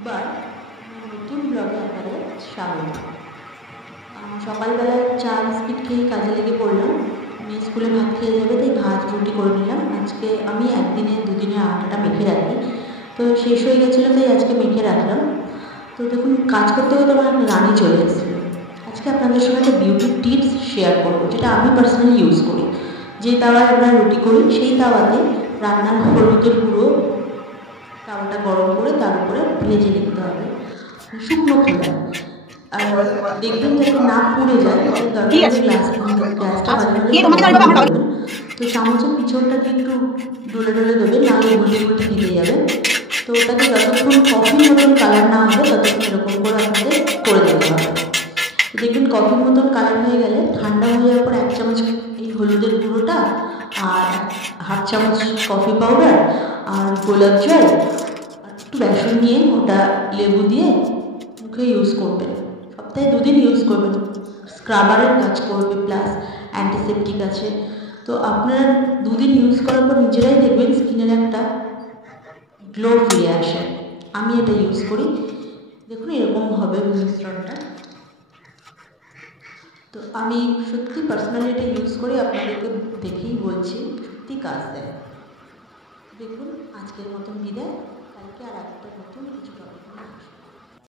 বুধবার নতুন ব্লগে আপনাদের স্বাগত। সকালবেলায় চা বিস্কিট খেয়ে কাজে লেগে পড়লাম। মেয়ে স্কুলে ভাত খেয়ে যাবে, তাই ভাত রুটি করে নিলাম। আজকে আমি একদিনে দুদিনে আটাটা মেখে রাখি, তো শেষ হয়ে গেছিলো, তাই আজকে মেখে রাখলাম। তো দেখুন, কাজ করতে করতে আমার রানী চলে এসেছিলো। আজকে আপনাদের সঙ্গে একটা বিউটি টিপস শেয়ার করবো, যেটা আমি পার্সোনালি ইউজ করি। যে তাওয়ায় আমরা রুটি করি, সেই তাওয়াতে রান্নার হলুদের গুঁড়ো তাওয়াটা গরম করে তার উপরে ভেজে নিতে হবে শুকনো খোলায়। আর দেখবেন যাতে না পুড়ে যায়, গ্যাসটা তো চামচের পিছনটা দিয়ে একটু ডলে ডলে দেবে, নাহলে উল্টে উল্টে দিতে যাবে। তো ওটাকে যতক্ষণ কফির মতন কালার না হবে ততক্ষণ এরকম করে আপনাদের করে দিতে হবে। দেখবেন কফির মতন কালার হয়ে গেলে ঠান্ডা হয়ে যাওয়ার পর 1 চামচ এই হলুদের গুঁড়োটা আর 1/2 চামচ কফি পাউডার আর গোলাপ জল আর একটু বেসন নিয়ে ওটা লেবু দিয়ে মুখে ইউজ করবেন। সপ্তাহে 2 দিন ইউজ করবেন। স্ক্রাবারের কাজ করবে, প্লাস অ্যান্টিসেপটিক আছে। তো আপনারা 2 দিন ইউজ করার পর নিজেরাই দেখবেন স্কিনের একটা গ্লো ফিরে আসে। আমি এটা ইউজ করি, দেখুন এরকম হবে মিশ্রণটা। তো আমি সত্যি পার্সোনালি এটা ইউজ করি, আপনাদেরকে দেখেই বলছি সত্যি কাজ দেয়। দেখুন, আজকের মতন বিদায়। কালকে আর একটা নতুন কিছু টপিক নিয়ে আসবো।